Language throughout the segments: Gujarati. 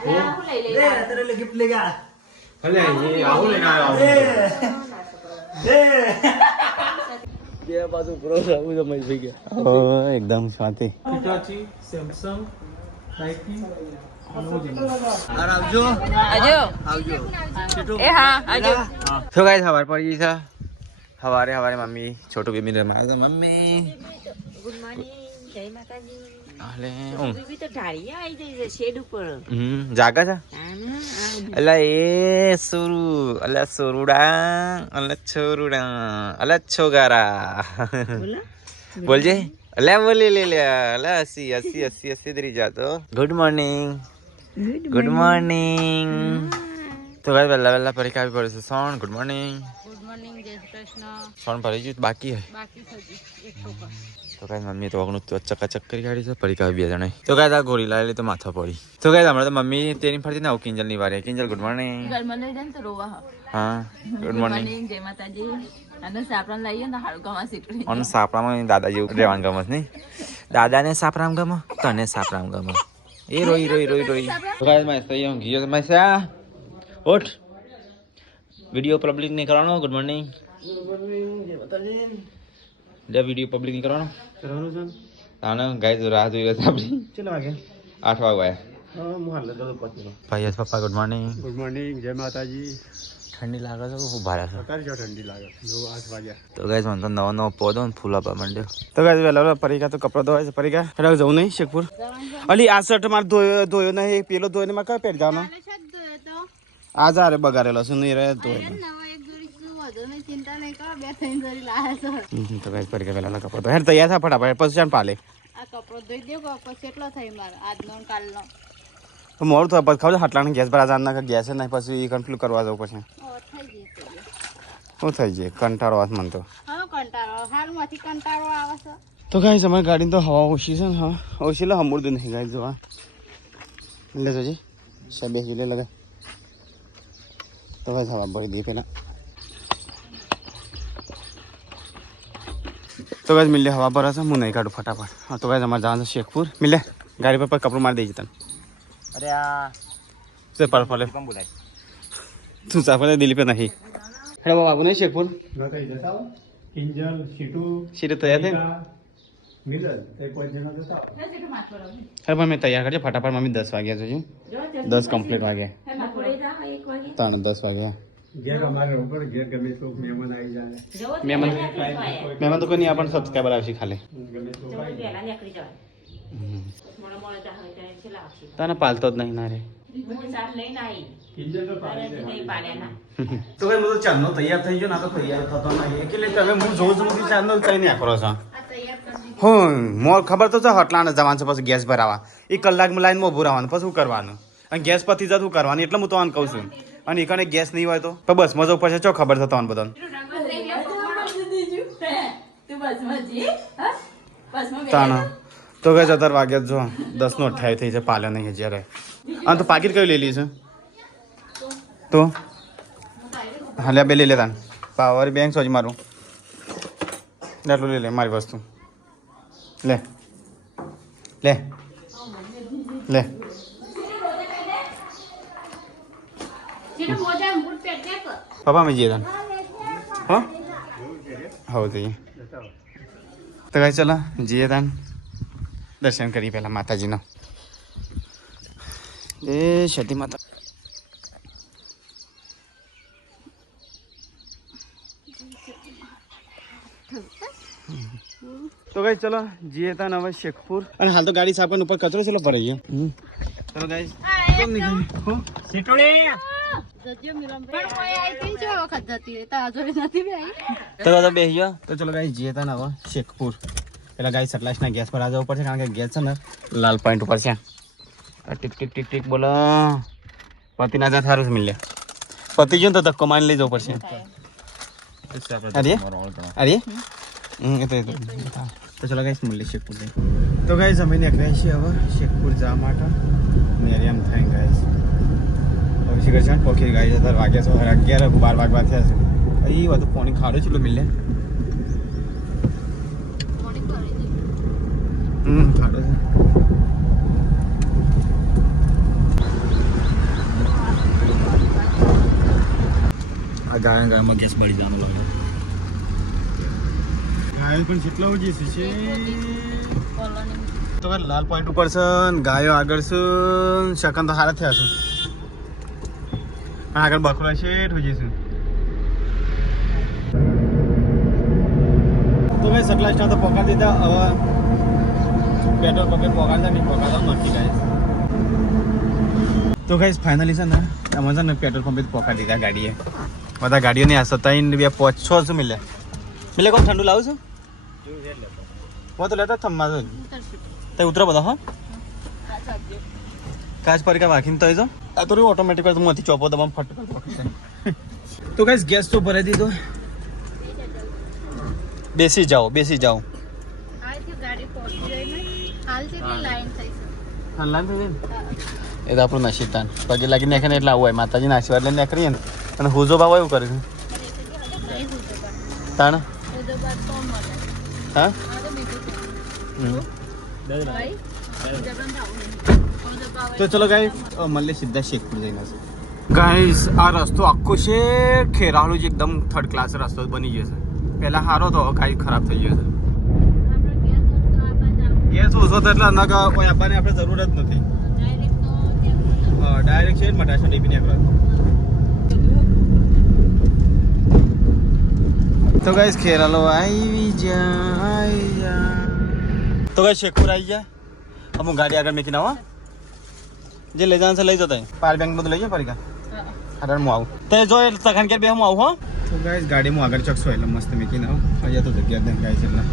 तेरे लिए गिफ्ट लेगा भले ये आओ लेना आओ ये बाजू प्रो सब समझ भी गया ओ एकदम शांति हिटाची सैमसंग नाइकी આવજો એ હા આજો તો ગાઈસ સવાર પડી ગઈ છે સવારે મમ્મી છોટું બેબી રમાય છે મમ્મી ગુડ મોર્નિંગ જય માતાજી હાલે બેબી તો ઢાળિયા આવી જઈ છે શેડ ઉપર જાગા છે અલા એ સુરુ અલા સુરુડા અલા છોરુડા અલા છોગારા બોલો બોલજે અલા બોલે લે અલા હસી દરી જાતો ગુડ મોર્નિંગ તો ગાઈસ વહેલા પરીક્ષા આવી પડે છે સોન ગુડ મોર્નિંગ જય શ્રી કૃષ્ણ સોન ભરી ગયું બાકી હે બાકી સજી એક ટોપા તો ગાઈસ મમ્મી તો અગણું તો ચકાચક કરી કાઢી છે પરીક્ષા બે જણે તો ગાઈસ આ ગોળી લાવેલી તો માથા પડી તો ગાઈસ હમણાં તો મમ્મી તેની ફરતી ના કિંજલ ની વારે કિંજલ ગુડ મોર્નિંગ ઘરમાં લઈ જાય તો રોવા હા ગુડ મોર્નિંગ જય માતાજી અને સાપરામ લઈએ ને હાડકામાં સીકડી અને સાપરામાં દાદા જેવું રહેવાનું ગમત નહીં દાદાને સાપરામ ગમો તને સાપરામ ગમો એ રોઈ તો ગાઈસ મેં તો અહીં ગયો મેં સા ઉઠ વિડિયો પબ્લિક નહીં કરવાનો ગુડ મોર્નિંગ લે વિડિયો પબ્લિક નહીં કરવાનો તાને ગાઈસ રાહ જોઈ રહ્યા આપણી चलो आगे 8 વાગ્યા हां હું હાલ દો પછીનો ભાઈ પપ્પા ગુડ મોર્નિંગ જય માતાજી ઠંડી લાગે છે ખૂબ ભારે છે અત્યારે જો ઠંડી લાગે 8 વાગ્યા તો ગાઈસ મને તો નવો પોદો ને ફૂલ આપવા માંડ્યો તો ગાઈસ વેલા પરીક્ષા તો કપડો ધોવાય છે પરીક્ષા એટલે જવું નહીં શેખપુર અલી આ શર્ટ માર ધોયો નહીં પેલો ધોઈને માં કઈ પહેરી જવાનો આ જારે બગાડેલો છે નહીં રહે ધોયેલો તો ગાઈસ પરીક્ષા વેલા કપડો હેર તૈયાર થા ફટાફટ પછી ચાલ પાલે આ કપડો ધોઈ દેવ પછી કેટલો થઈ માર આજનો કાલનો તો મોર તો પછી ખાવ હટલાને ગેસ પર આજાન ના ગેસ નહીં પછી કન્ફ્યુઝ કરવા જવું પછી શું થઈ જાય કંટાળો વાત મન તો હાલમાંથી કંટાળો આવે છે તો ગાઈસ અમારી ગાડીની તો હવા ઓછી છે ને હા ઓછી લે હમુરદ નહીં ગાઈસ જોવા લે જોજી સબે લે લગા તો ગાઈસ હવા ભરી દે પેલા તો ગાઈસ મિલે હવા ભરા છે હું નહીં કાઢું ફટાફટ હા તો ગાઈસ અમારે જવાનું છે શેખપુર મિલે ગાડી પર કપડું મારી દેજે તને अरे आ से पर फले कम बुलाए तू साफले दिल्ली पे नहीं हेलो बाबू नहीं शेखपुर बताइए जैसा किंजल सीटू सीधे तैयार थे मिलल ते कोई जना देता अरे भाई मैं तैयार कर फटाफट मम्मी 10 वागे जो 10 कंप्लीट वागे ताण 10 वागे गेर हमारे ऊपर गेर गमे तो मेहमान आई जाए मेहमान तो कोई नहीं अपन सब्सक्राइबर आवशी खाले गमे तो आई ताना पालतो જ નહીં ના રે किंजल तो पानी તો ભાઈ હું તો ચાંદનો તૈયાર થઈ ગયો ના તો તૈયાર થતો નહીં એટલે તમે હું જોઉં છું કે ચાંદનો કઈ નહીં આખરો છો હું મોર ખબર તો છે હટલાને જવાનું છે પછી ગેસ ભરાવા એક કલાકમાં લાઈનમાં ઊભું રહેવાનું પછી શું કરવાનું અને ગેસ પતી જતું શું કરવાનું એટલે હું તો આને કહું છું અને એકને ગેસ નહીં હોય તો બસ મજા ઉપર છે ચો ખબર છે તમને બધાને તાના તો ગઈ 17 વાગ્યા જો 10:28 થઈ છે પાલે નહીં જ્યારે અને તો પાકીટ કયું લઈ લી છે તો હાલે બે લઈ લેતા પાવર બેંક સોજ મારું એટલું લઈ લે મારી વસ્તુ લે લે લે પપ્પા મેં જઈએ તને હો હો જઈએ તો કઈ ચલો જઈએ તને દર્શન કરી પહેલા માતાજીનો એ સતી માતા તો ગાઈસ ચલો જઈએ તા હવે શેખપુર અને હાલ તો ગાડી સાપન ઉપર કચરો ચલો ભરાઈ ગયો ચલો ગાઈસ કેમ નીકળી હો सीटोड़े જજો મિલમ પણ કોઈ આઈ તી જો વખત જતી રે તા જોડે નથી બે આઈ તો બેહી ગયો તો ચલો ગાઈસ જઈએ તા હવે શેખપુર પેલા ગાઈસ સટલાસના ગેસ પર આ જવું પડશે કારણ કે ગેસ છે ને લાલ પોઈન્ટ ઉપર છે ટીક ટીક ટીક ટીક બોલો પતિ ના જા થારું મિલે પતિ જો તો ધક્કો મારી લઈ જવું પડશે અરે તો ચલો ગાઈસ મળીએ શેખપુર તો ગાઈસ અમે નીકળ્યા છીએ હવે શેખપુર જવા માટે મેરિયમ થાય ગાઈસ હવે શીખર છે પોખી ગાઈસ 11 વાગ્યા છે 11 12 વાગવા થયા છે અહીં બધું પાણી ખાડું છે મિલે ખાડો છે ગાયમાં ગેસ બળી જવાનો લાગે ગાયો પણ કેટલા ઓછી છે તો લાલ પોઈન્ટ ઉપર છે ગાયો આગળ છે સેકન્ડ તો સારા થયા છે પણ આગળ બકરા છે ઠોજી છે તો ભાઈ સકલા સ્ટાર તો પકડી દીધા હવે પેટ્રોલ પકડ પકડતા નહીં પકડતા મરતી ગાય તો ગાઈસ ફાઇનલી છે ને આમાં છે ને પેટ્રોલ પંપે પકડી દીધા ગાડીએ બધા ગાડીઓ નહીં આ 27 2 5 6 શું મિલે કોણ ઠંડુ લાવું છું वो तो लेता थम्मा तो उतरा बता हाँ काच पर का वाकिंग तो ऐसा तो रे ऑटोमेटिक कर तुम अति चौपो दबाम फट कर तो गाइस गैस तो भरे दी तो बेसी जाओ आज की गाड़ी पहुंच गई में हाल से की लाइन થઈ છે હલ્લાન થઈ એ તો આપણું નસીબ તાન પગે લાગીને નાખે ને એટલે આવું હોય માતાજીના આશીર્વાદ લઈને કરીએ ને અને હુજો બાવા એવું કરે છે તાણ હા તો ચલો ગાઈસ મળીએ સીધા શેખપુર જઈને ગાઈસ આ રસ્તો આખો છે ખેરાળુ જ એકદમ થર્ડ ક્લાસ રસ્તો બની ગયો છે પહેલા સારો તો કાંઈ ખરાબ થઈ ગયો છે ગેસ ઓછો તો એટલે ન કોઈ આપવાની આપણે જરૂર જ નથી ડાયરેક્ટ છે મટાશા ડીપી નીકળો તો ગાઈસ ખેરાળુ આવી જા તો ગાઈસ શેખપુર આવી ગયા અમુક ગાડી આગળ મેકીને આવો જે લઈ જવાનું છે લઈ જતા પાર બેંક બધું લઈ જાય ફરી હા હું આવું તો જો તખાન કે બે હું આવું હો તો ગાઈસ ગાડી હું આગળ ચકસો એટલે મસ્ત મેકીને આવું અહીંયા તો જગ્યા દે ગાઈસ એટલે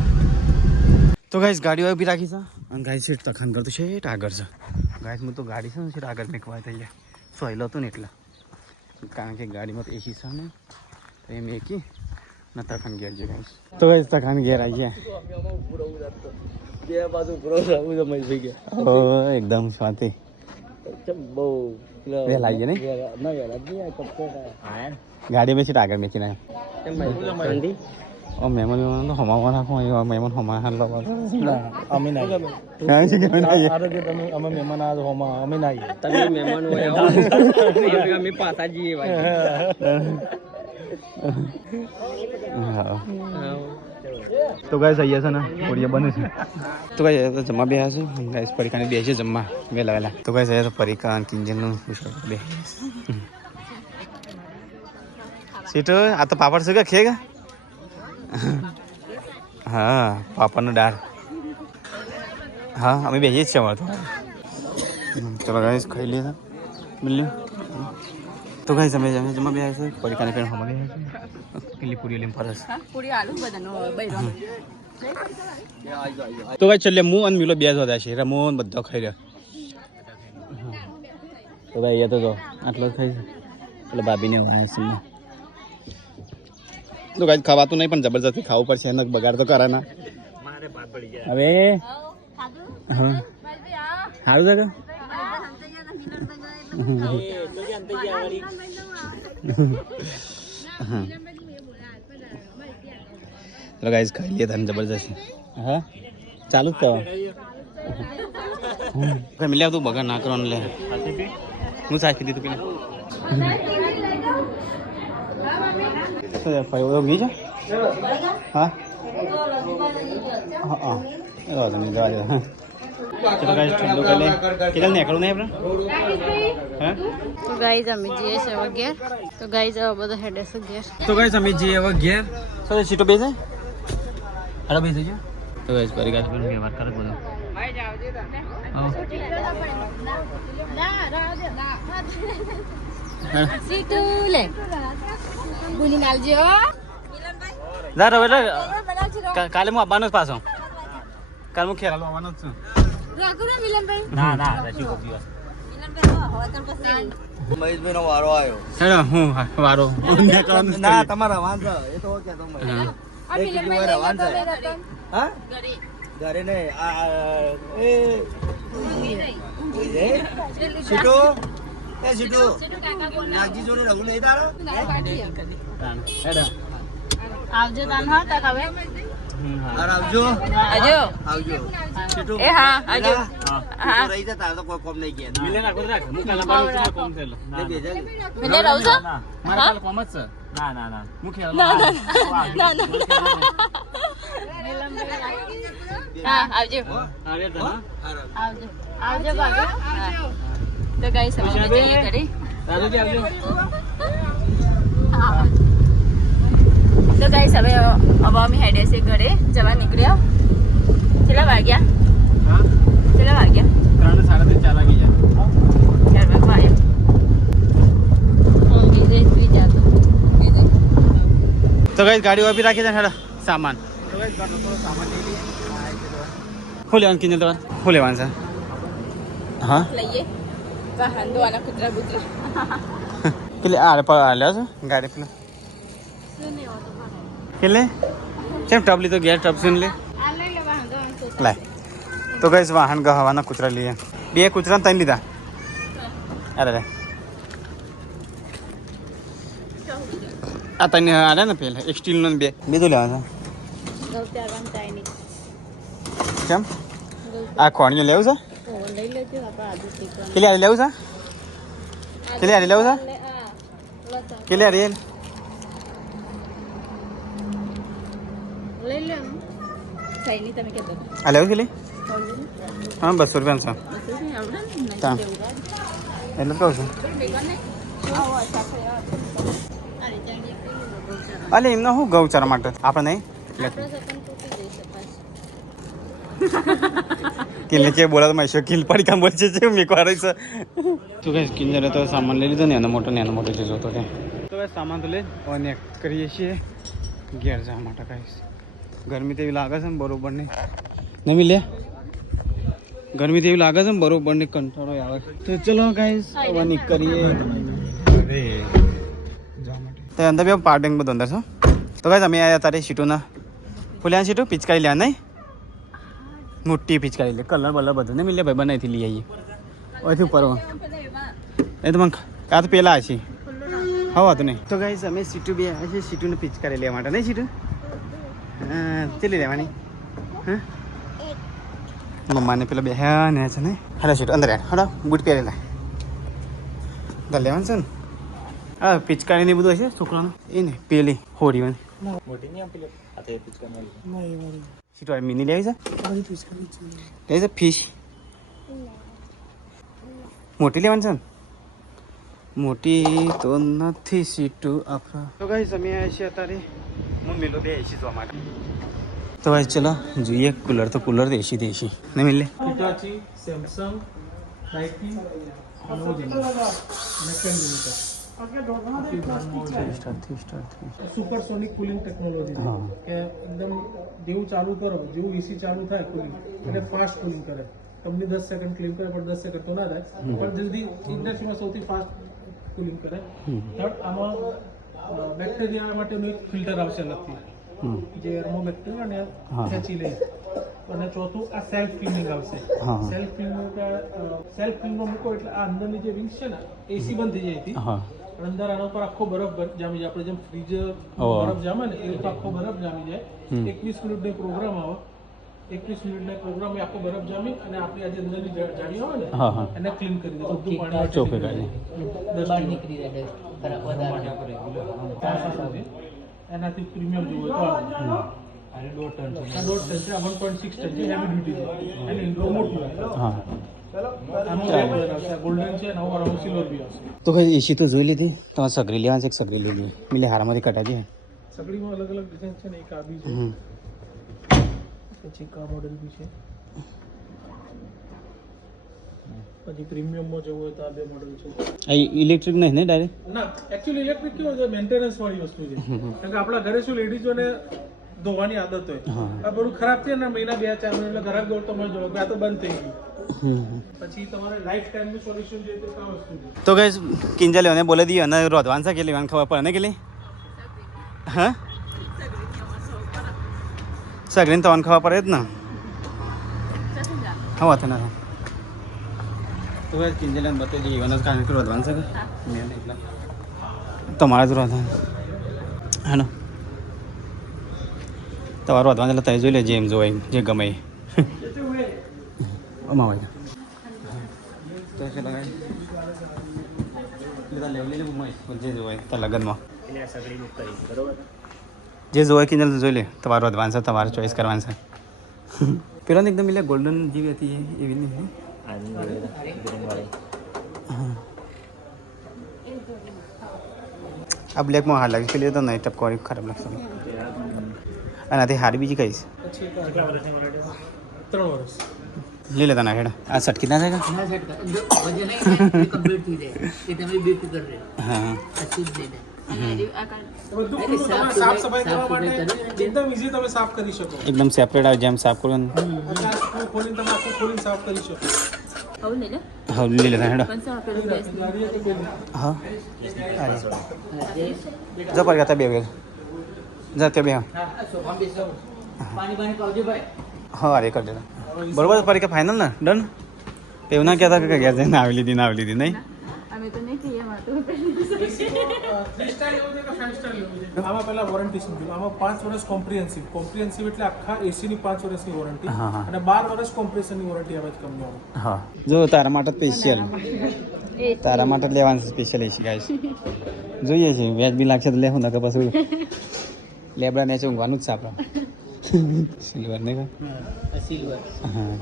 તો ગાઈસ ગાડીઓ બી રાખી છે અને ગાઈસ સીટ તખાન કરતું છે આગળ છે ગાઈસ હું તો ગાડી છે ને સીટ આગળ મેકવા થઈ ગયા સોયલો હતું ને એટલે કારણ કે ગાડીમાં તો એસી છે ને તો એ મેકી ના તખાન ઘેર છે ગાઈસ તો ગાઈસ તખાન ઘેર આવી ગયા એકદમ શાંતિ ગાડી બેસી આગળ મેચી ના મહેમાન તો હમાવા નાખો મહેમાન હમા અમે અમે મહેમાન આ હોમા અમે ના તમે મહેમાન અમે પાછા જઈએ તો ગાઈસ અહીંયા છે ને કોડિયા બને છે તો ગાઈસ તો જમવા બેહ્યા છે ગાઈસ પરીકાને બેસે જમવા વેલા તો ગાઈસ અહીંયા તો પરીકા કિંજનનું બે સીટ આ તો પાપડ છે કે ખેગા હા પાપડનો દાળ હા અમે બેસીએ જ છીએ અમારે તો ચલો ગાઈસ ખાઈ લીધા મિલ્યું તો ગાઈસ અમે જમવા બેહ્યા છે પરીકાને પેણ હમા બેહ્યા છે પેલી પૂરી લીમ પરસ પૂરી આલુ બધાનો બૈરો તો ગાઈસ છેલ્લે હું અને મિલો બે જ હતા છે રમોન બધો ખાઈ રહ્યો તો ભાઈ એ તો જો આટલો જ ખાઈ છે એટલે ભાભીને વાયા છે તો ગાઈસ ખાવાતું નહીં પણ જબરજસ્તી ખાવું પડશે એને બગાડ તો કરે ના હવે હા સારું છે તો ગાઈસ ખાઈ લે તને જબરજસ્તી હા ચાલુ જ તો મિલે તું બગાડ ના કરવાનું લે હું સાચી દીધું પેલા ફાઈવ ગઈ છે હા હા હા એ વાત નહીં જવા દે ચલો ગાઈસ ઠંડુ કરી લે કેટલા નીકળું નહીં આપણે હા તો ગાઈસ અમે જઈએ છે હવે ઘેર તો ગાઈસ હવે બધા હેડે છે ઘેર તો ગાઈસ અમે જઈએ હવે ઘેર તો સીટો બેસે હાલો બેસે છે તો ગાઈસ પરિગાત પર વ્યવહાર કરે બોલો ભાઈ જાવ દે સીટુ લે બોલી નાલજો જા રવે કાલે હું આવવાનો જ પાછો કાલે હું ખેરાલો આવવાનો જ છું રાખો ને મિલનભાઈ ના ના રજી કોઈ દિવસ મહેશભાઈ નો વારો આવ્યો હેડો હું વારો ના તમારા વાંધો એ તો કે તમે આ મિલનભાઈ રવાન છે હા ઘરે ને એ સીટો એ સીટો નાગજી જોડે રહું નહીં તારો હેડો આવજો તાન હા તક હવે આવજો આવજો સીટો એ હા આવજો હા રહી જા તાર તો કોઈ કોમ નહીં કે મિલે રાખો રાખ હું કાલે બાર કોમ છે લે બેજા મિલે રહું છો મારા કાલે કોમ જ છે ના ના ના મુખ્ય ના ના ના ના હા આવજો આવજો આવજો ભાભી તો ગાઈસ અમે જઈએ ઘરે તો ગાઈસ હવે અમે હેડે છે ઘરે જવા નીકળ્યા કેટલા વાગ્યા 3 સાડા 4 વાગી જાય 4 વાગ્યા तो गाइस गाड़ी वापी राखी था थोड़ा सामान तो गाइस थोड़ा सामान ले लिए हो लेवान किने तो हो लेवान सर हां લઈએ વાહન દોવાના કૂતરા બુતરા કેલે આ પર આ લે ગાડી પેલો કેલે ચેમ ટબલી તો ગેર ટબ સુન લે આ લઈ લે વાહન દોવાના લાય તો ગાइस વાહન ગહવાના કૂતરા લીએ બે કૂતરા તઈ લીધા અરે આ તને આલે ને પેલા એક સ્ટીલ નો બે બીજું લેવાનું ગૌચારવાન ચાઇની કેમ આ કોણીઓ લેવું છે ઓ લઈ લેજો આપા આજુ ટીકવાનું કેલે આ લેવું છે કેલે આ લેવું છે આ લતા કેલે આ રેલ લઈ લે ચાઇની તમે કે દો આ લેવું કેલે હા 200 રૂપિયા છે આવડે ને તા એટલે કહું છું આવો સાખરે અરે ચાઇની ગૌચાર અલે એમનો હું ગૌચારા માટે આપણે નહીં આપણે સપન તૂટી જઈ શકાય કિલ્લે કે બોલા તો મેં શકીલ પડી કામ બોલ છે મેં કો રહી છે તો ગાઈસ કિંજરે તો સામાન લઈ લીધો ને એનો મોટો છે જોતો કે તો ગાઈસ સામાન તો લે અને કરીએ છીએ ઘેર જવા માટે ગાઈસ ગરમી તેવી લાગે છે ને બરોબર નહીં નમી લે ગરમી તેવી લાગે છે ને બરોબર નહીં કંટાળો આવે તો ચલો ગાઈસ હવે નીકળીએ અરે જવા માટે તો અંદર બે પાર્ટિંગ બધું અંદર છો તો ગાઈસ અમે આયા તારે સીટોના ફૂલ્યા સીટો પિચકારી લ્યા નહીં મોટી પિચકારી લે કલર બલર બધું ને મિલે ભાઈ બનાવીથી લઈ આવીએ ઓથી ઉપર એ તો મને આ તો પેલા છે હવા તો નહીં તો ગાઈસ અમે સીટુ બે આવ્યા છે સીટુને પિચકારી લેવા માટે નહીં સીટુ હા ચલી લેવાની હા મમ્માને પેલા બે હા ને છે ને હાલો સીટુ અંદર હાલો બૂટ પહેરેલા દર લેવાનું છે ને હા પિચકારી ને બધું હશે છોકરાનું એ ને પેલી હોડી મોટી નહીં આપી લે આ તો પિચકાર સીટુ આ મિની લેવી છે લેવી છે ફિશ મોટી લેવાની છે ને મોટી તો નથી સીટુ આપણા તો ગાઈસ અમે આવ્યા છીએ અત્યારે હું મિલો બે એસી જોવા માટે તો ગાઈસ ચલો જોઈએ કુલર તો કુલર દેશી નહીં મિલે Hitachi, Samsung, Nike, supersonic cooling technology કે એકદમ જેવું ચાલુ કરો જેવું એસી ચાલુ થાય કુલિંગ એટલે ફાસ્ટ કુલિંગ કરે કંપની 10 સેકન્ડ ક્લીન કરે પણ 10 સેકન્ડ તો ના થાય પણ જલ્દી ઇન્ડસ્ટ્રીમાં સૌથી ફાસ્ટ કુલિંગ કરે થર્ડ આમાં બેક્ટેરિયા માટેનું એક ફિલ્ટર આવશે અલગથી જે એરમો બેક્ટેરિયાને ખેંચી લે અને ચોથું આ સેલ્ફ ક્લીનિંગ આવશે સેલ્ફ ક્લીનમાં મૂકો એટલે આ અંદરની જે વિંગ્સ છે ને એસી બંધ થઈ જાય હતી અંદર આના ઉપર આખો બરફ જામી જાય આપણે જેમ ફ્રીજ બરફ જામે ને એ રીતે આખો બરફ જામી જાય 21 મિનિટનો પ્રોગ્રામ આવે 21 મિનિટનો પ્રોગ્રામ એ આખો બરફ જામી અને આપણી આજે અંદરની જાળી હોય ને એને ક્લીન કરી દે બધું પાણી ચોખ્ખું કરી બહાર નીકળી જાય એનાથી પ્રીમિયમ જોવો તો અને 1.5 ટન છે 1.5 ટન છે 1.6 ટન છે હેવી ડ્યુટી છે અને ઇન્ટ્રો મોટું હા આનું આવશે ગોલ્ડન છે નવો રાઉન્ડ સિલ્વર બી આવશે તો કઈ એસી તો જોઈ લીધી તમારે સગરી લેવાની છે સગરી લીધી મિલે હારામાંથી કટાવી સગડીમાં અલગ અલગ ડિઝાઇન છે ને એક આ બી છે પછી કા મોડેલ બી છે પછી પ્રીમિયમમાં જવું હોય તો આ બે મોડેલ છે આ ઇલેક્ટ્રિક નહીં ને ડાયરેક્ટ ના એકચ્યુઅલી ઇલેક્ટ્રિક કેવું છે મેન્ટેનન્સ વાળી વસ્તુ છે કારણ કે આપણા ઘરે શું લેડીઝોને ધોવાની આદત હોય આ બધું ખરાબ છે ને મહિના 2-4 મહિના એટલે ઘરાક દોડતો મળે જો આ તો બંધ થઈ ગયું પછી તમારે લાઈફ ટાઈમ નું સોલ્યુશન જોઈએ તો આ વસ્તુ છે તો ગાઈસ કિંજા લેવાને બોલે દી અને રોધવાન છે કે લેવાનું ખબર પડે ને કે લે હા સગરીને તો ખબર પડે જ ને હા વાત ના તો ગાઈસ કિંજા લેવાને બતાવી દઈએ એવાનું કારણ કે રોધવાન છે મેં એટલા તમારે જ રોધવાન હા તમારું રોધવાન એટલે તમે જોઈ લે જેમ જોવાય જે ગમે અમાવાય તો ચલો ગાઈસ એટલે લેવ લઈ લે જે જોવાય તો લગનમાં એટલે આ સગડી બુક કરી બરોબર. જે જોવે કિંજલ જોઈ લે, તમારો એડવાન્સ છે, તમારે ચોઈસ કરવાનું છે. પેલા ને એકદમ એટલે ગોલ્ડન જેવી હતી એવી નહીં. આ બ્લેકમાં હાર લાગે, પેલી તો નહીં ટપકવાળી ખરાબ લાગશે. આનાથી હારી બીજી કહીશ પછી એક કેટલા વર્ષની વોરંટી? 3 વર્ષ. લઈ લેતા ના હેડા. આ સટકી ના થાય ના સેટ કર જો વજન નહીં કમ્પ્લીટ થઈ જાય એ તમે બેફિકર રહે હા. આ શુદ્ધ નહીં થાય. બધું ખુલ્લું, તમારે સાફ સફાઈ કરવા માટે એકદમ ઈઝી તમે સાફ કરી શકો. એકદમ સેપરેટ આવે જેમ સાફ કરો ને. અત્યારે આખું ખોલીને તમે આખું ખોલીને સાફ કરી શકો. હા લઈ લેતા હેડા. લારીએ તો કોઈ હા જો પર ગયા બે વગર જા તે બે હા સોફામાં બેસો પાણી પાણી પાવજો ભાઈ. હા અરે કરી દેતા બરોબર પર કે ફાઇનલ ને ડન. એવું ના કહેતા કે ઘેર જઈને આવી લીધી નહીં. અમે તો નહીં કહીએ વાતો. 3 સ્ટાર લેવું છે કે 5 સ્ટાર લેવું છે? આમાં પહેલા વોરંટી સમજો. આમાં 5 વર્ષ કોમ્પ્રિહેન્સિવ એટલે આખા એસી ની 5 વર્ષની વોરંટી હા, હા. અને 12 વર્ષ કોમ્પ્રેસરની વોરંટી આવે છે કંપનીમાં. હા જો તારા માટે સ્પેશિયલ તારા માટે લેવાનું છે સ્પેશિયલ એસી ગાઈસ. જોઈએ છે વ્યાજ બી લાગશે તો લેવું નકર પછી લેબડા ને ઊંઘવાનું જ છે આપણે. સિલ્વર ને આ સિલ્વર હા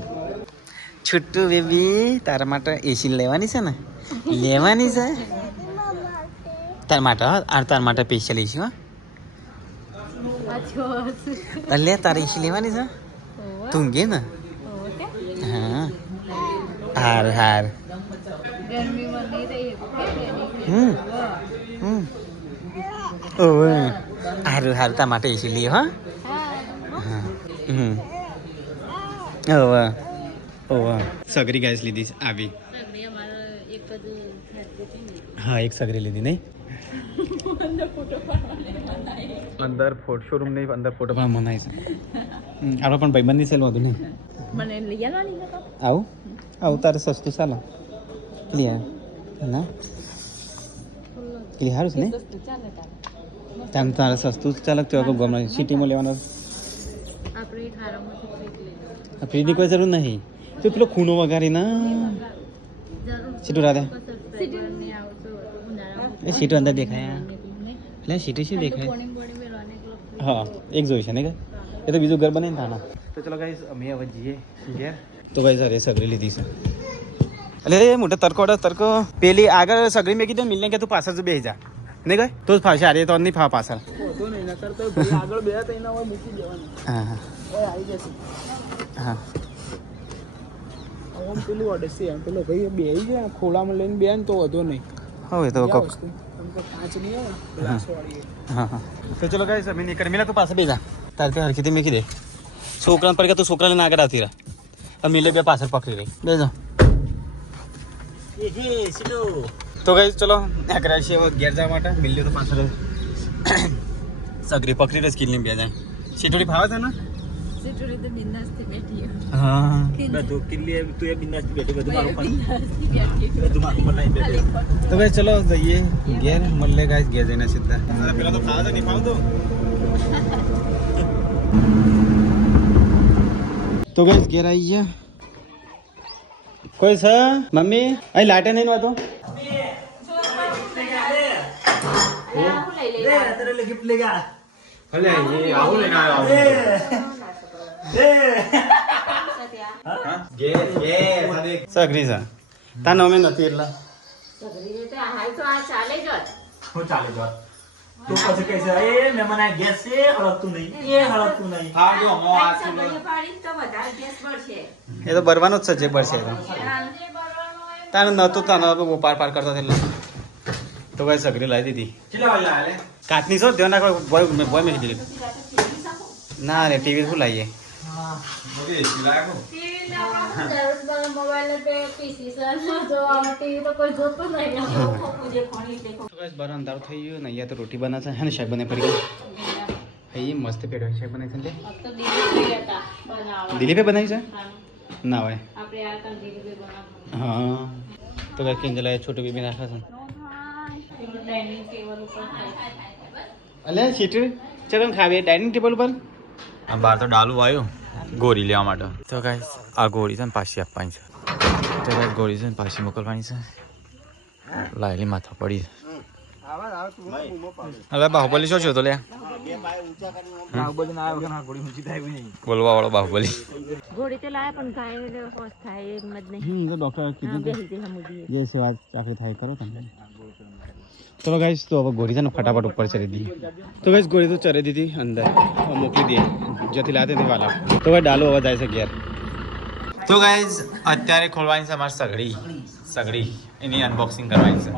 છૂટું બેબી તારા માટે એસી લેવાની છે ને લેવાની છે તાર માટે તાર માટે સ્પેશિયલ એસી હા લે તારે એસી લેવાની છે તું ગે ને હા હાર ઓવે હારું તાર માટે એસી લે હા ઓવે સગરી ગેસ લીધી આવી હા એક સગરી લીધી નહીં અંદર ફોટો શોરૂમ નહીં અંદર ફોટો પણ મનાય છે આપણે પણ ભાઈબંધી સેલ વધુ નહીં મને લઈ આવવાની હતો. આવું તારે સસ્તું ચાલો ક્લિયર ના ક્લિયર સારું છે ને સસ્તું ચાલે તારે. ત્યાં તારે સસ્તું ચાલે તો ગમે સિટીમાં લેવાનો આપણે હારામાંથી ખરીદ લઈએ. ફ્રીની કોઈ જરૂર નહીં તો પેલો ખૂનો વગાડી ના સીટું રાધે સબસ્ક્રાઇબરને આવતો ઉનાળામાં એ સીટું અંદર દેખાય એટલે સીટું શું દેખાય હા એક જોઈ છે ને કે એ તો બીજું ઘર બને ને તાના તો ચલો ગાઈસ અમે હવે જઈએ ઘેર તો ગાઈસ અરે સગરી લીધી છે એટલે એ મોટો તરકો પેલી આગળ સગરી મેં કીધું મિલને કે તું પાછળ બેસી જા નહીં ગઈ તો જ ફાવશે અરે તો નહીં ફાવ પાછળ વધુ નહીં નકર તો આગળ બે તૈના હોય મૂકી દેવાનું. હા હા આવી જશે. હા આમ પેલું ઓડેસી એમ પેલો ભાઈ બેહી ગયા ખોલામાં લઈને બેન તો વધુ નહીં. હવે તો કોક વસ્તુ આમ તો કાચ નહીં આવે ગ્લાસ વાળી. હા હા તો ચલો ગાઈસ અમે નીકળ મિલા તું પાસે બેજા તાર તે હરખીથી મેકી દે છોકરાને પડી ગયા તું છોકરાને આગળ આવતી રહે હવે મિલે બે પાછળ પકડી રહી બેજો તો ગાઈસ ચલો આગળ છીએ હવે ઘેર જવા માટે મિલ્યો તો પાછળ સગરી પકડી રહી સ્કીલની બે જાય સીટોડી ફાવે છે ને સીટોડી તો બિંદાસથી બેઠી હા બધું કિલ્લી તું એ બિંદાસ બેઠી બધું મારું પણ બિંદાસથી બેઠી બધું મારું બનાવી બેઠી. તો ગાઈસ ચલો જઈએ ઘેર મળે ગાઈસ ઘેર જઈને સીધા પેલા તો ફાવે છે નહીં ફાવતો તો ગાઈસ ઘેર આવી ગયા કોઈ છે મમ્મી અહીં લાટે નહીં વાતો गिफ्ट लेगा ભલે એ આવું લઈને આવ્યો સગરી છે તાર નમે નથી એટલે હું ચાલે જો તું પછી કહેશે એ મહેમાન આ ગેસ છે હળકતું નહીં એ હળકતું નહીં હા જો મો આ એ તો બરવાનું જ છે જે બરશે તારે નતું તાને પાર કરતો એટલે તો ભાઈ સગરી લાવી દીધી કેટલા વાગે આલે કાચની છો ધ્યાન રાખો બોય મેકી દીધી ના રે ટીવી શું લાવીએ મોટી એસી લાગો બાર અંધારું થઈ ગયું ને અહીંયા તો રોટી બનાવશે હે ને શાક બને પડી ગયું એ મસ્ત પેટો શાક બનાવી છે દિલીપે બનાવી છે ના હોય હા તો કઈ કિંજલા છોટું બેબી રાખે છે અલે સીટ ચકન ખાવી ડાઇનિંગ ટેબલ ઉપર આ બહાર તો ડાલું આવ્યું ગોળી લેવા માટે તો ગાઈસ આ ગોળી છે ને પાછી આપવાની છે તો ગાઈસ ગોળી છે ને પાછી મોકલવાની છે લાયેલી માથા પડી હવે બાહુબલી શું છો તો લે બોલવા વાળો બાહુબલી ઘોડી તો લાયા પણ ગાય હોશ થાય એમ જ નહીં તો ડોક્ટર કીધું કે બેસી જાય હમુદી જે સેવા ચાકરી થાય કરો તમે ચલો ગાઈસ તો હવે ગોળી છે ને ફટાફટ ઉપર ચડી દીધી તો ગાઈસ ગોળી તો ચડી દીધી અંદર મોકલી દઈએ જેથી લાતે તે વાલા તો ભાઈ ડાલો હવે જાય છે ઘેર તો ગાઈસ અત્યારે ખોલવાની છે અમારી સગડી એની અનબોક્સિંગ કરવાની છે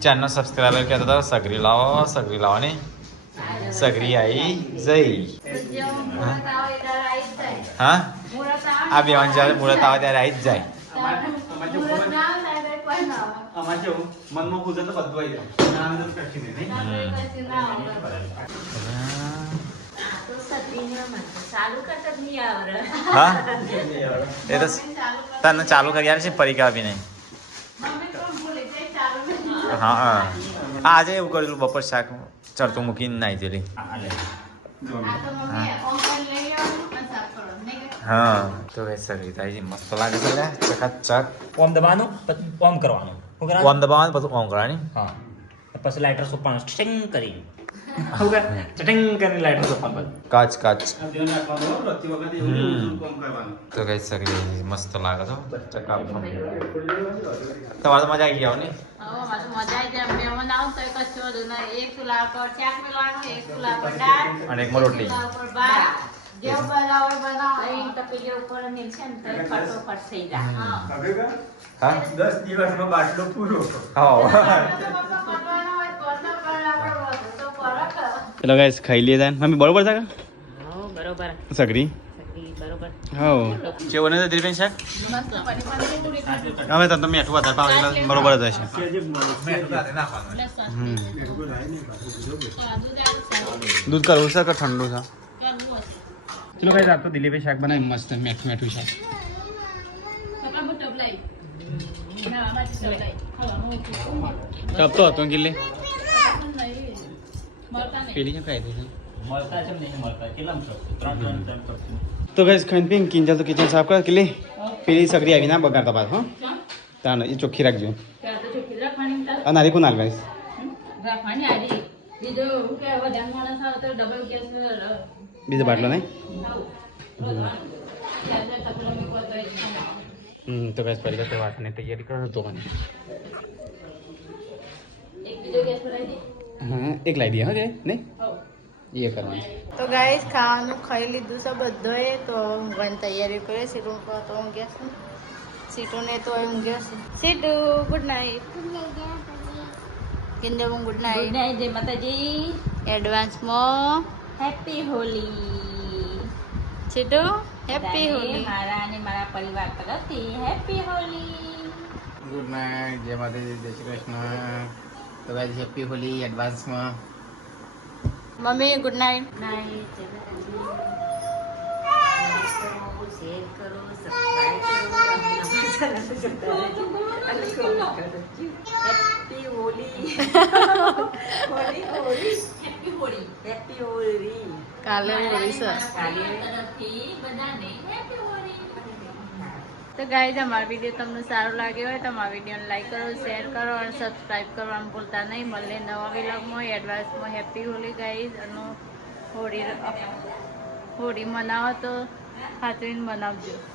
ચેનલ સબસ્ક્રાઈબર કહેતા હતા સગડી લાવો ને સગડી આવી જઈ હા આ બેવાન જ્યારે મુહૂર્ત આવે ત્યારે આવી જ જાય અમારે જેવું મનમાં પૂછે તો બધું આવી જાય હા એ તો તને ચાલુ કરી યાર છે પરીક્ષા બી નહીં હા આજે એવું કરેલું બપોર શાક ચડતું મૂકીને નાઈ દેલી હા તો એ સગડી થાય મસ્ત લાગે છે ચકાચક ઓમ દબાવવાનું પછી ઓમ કરવાનું શું કરવાનું? ઓમ દબાવવાનું પછી ઓમ કરવાની હા પછી લાઇટર સોંપવાનું સ્ટિંગ કરી શું કરે ચટિંગ કરીને લાઇટર સોંપવાનું કાચ તો કઈ સગડી મસ્ત લાગે છે ચકાપ તમારે તો મજા આવી ગયા ને અને એકમાં રોટલી હા 10 દિવસમાં બાટલો પૂરો. ચલો ગાઈસ ખાઈ લઈએ જાય મમ્મી બરોબર છે બરોબર સગડી બરોબર હા કેવો ને દિલબેન શાક હવે તો મીઠું વધારે ભાવે એટલે બરોબર જ હશે દૂધ કરવું છે કે ઠંડુ છે ચલો ગાઈસ આ તો દિલીપે શાક બનાવી મસ્ત મીઠું શાક ટપ તો હતો કિલ્લે પેલી કેમ ખાઈ દીધી મળતા છે નહીં મળતા કેટલામાં શકશું 3 કરશું તો ગાઈસ ખાઈને પીને કિંજલ તો કિચન સાફ કર કિલ્લે પેલી સગડી આવી ના બગાડતા પાછો હા તાણ એ ચોખ્ખી રાખજો આ નારી કોણ હાલ ગાઈસ બીજો બાટલો નહીં તો ગાઈસ પહેલા તો વાટને તૈયારી કરો તો હા એક લાવી દે હા કે નહીં એ કરવાનું તો ગાઈસ ખાવાનું ખાઈ લીધું છે બધાએ તો ઊંઘવાની તૈયારી કરે સીટું તો ઊંઘ્યા છે સીટુને તો ઊંઘ્યા છે સીટુ ગુડ નાઇટ કિંદમ ગુડ નાઇટ જય માતાજી એડવાન્સમાં હેપી હોલી સીટુ હેપી હોલી મારા અને મારા પરિવાર તરફથી હેપી હોલી ગુડ નાઇટ જય માતાજી જય શ્રી કૃષ્ણ તો ગાઈસ હેપી હોલી એડવાન્સમાં mummy good night night share કરો સબસ્ક્રાઇબ કરો happy Holi Holi Holi happy Holi happy Holi કાલે હોલી સર કાલે તરફથી બધાને હેપી હોલી તો ગાઈઝ અમારો વિડીયો તમને સારો લાગ્યો હોય તો અમારા વિડીયોને લાઈક કરો શેર કરો અને સબસ્ક્રાઈબ કરવાનું ભૂલતા નહીં મળે નવા વિલોગમાં એડવાન્સમાં હેપી હોલી ગાઈઝ અને હોળી મનાવો તો હાથવીને બનાવજો